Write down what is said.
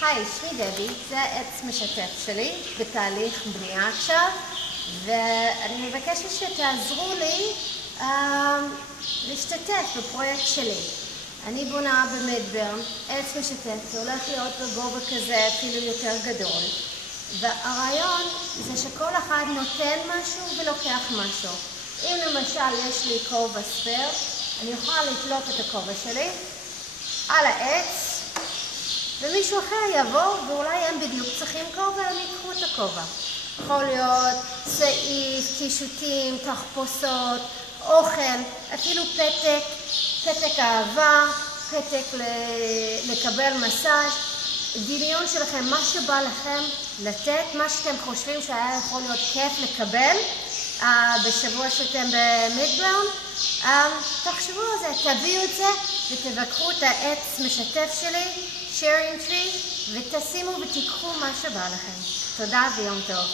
היי, שמי דבי, זה העץ משתף שלי בתהליך בנייה עכשיו, ואני מבקשת שתעזרו לי להשתתף בפרויקט שלי. אני בונה במדברן, עץ משתף, זה הולך להיות בגובה כזה אפילו יותר גדול. והרעיון זה שכל אחד נותן משהו ולוקח משהו. אם למשל יש לי כובע ספייר, אני יכולה לתלות את הכובע שלי על העץ, ומישהו אחר יבוא, ואולי הם בדיוק צריכים כובע, הם ייקחו את הכובע. יכול להיות סעיף, קישוטים, תחפושות, אוכל, אפילו פתק, פתק אהבה, פתק לקבל מסאז'. דמיון שלכם, מה שבא לכם לתת, מה שאתם חושבים שהיה יכול להיות כיף לקבל בשבוע שאתם במדברן, תחשבו על זה, תביאו את זה ותבקרו את העץ משתף שלי, sharing tree, ותשימו ותיקחו מה שבא לכם. תודה ויום טוב.